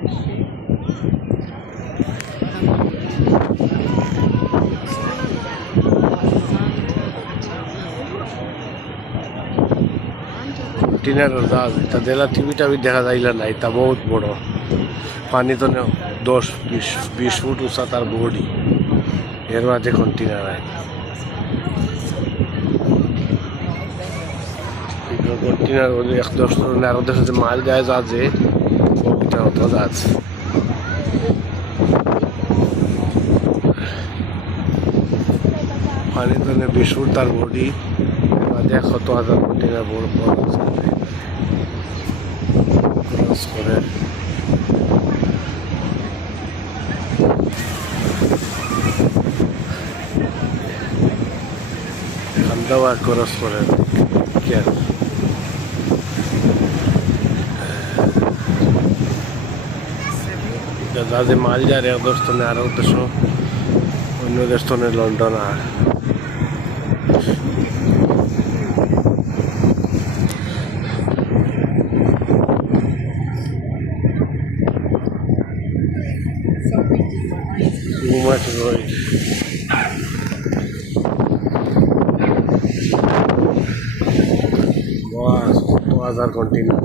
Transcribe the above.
কন্টেনার জাহাজ এটা দেলা টিভিটা দেখা যাইলা না, এটা বহুত বড় পানি তো 10-20 ফুট উঁচা তার বডি, এর মাঝে কন্টেনার হয়। কন্টেনার বলে 10 ধরনের আরো দেখা যে মাল গায়ে জাহাজে ওটা হতো জাহাজ। পানি তো 20 ফুট তার বডি, এর মাঝে 100,000 কন্টেনার বড় বড় ক্রস করে খান্দাওয়া ক্রস করে জাহাজে মাল যায় এক দেশ থেকে আরো দেশ, অন্য দেশ থেকে লন্ডন আর too much noise. 1000 কন্টেনার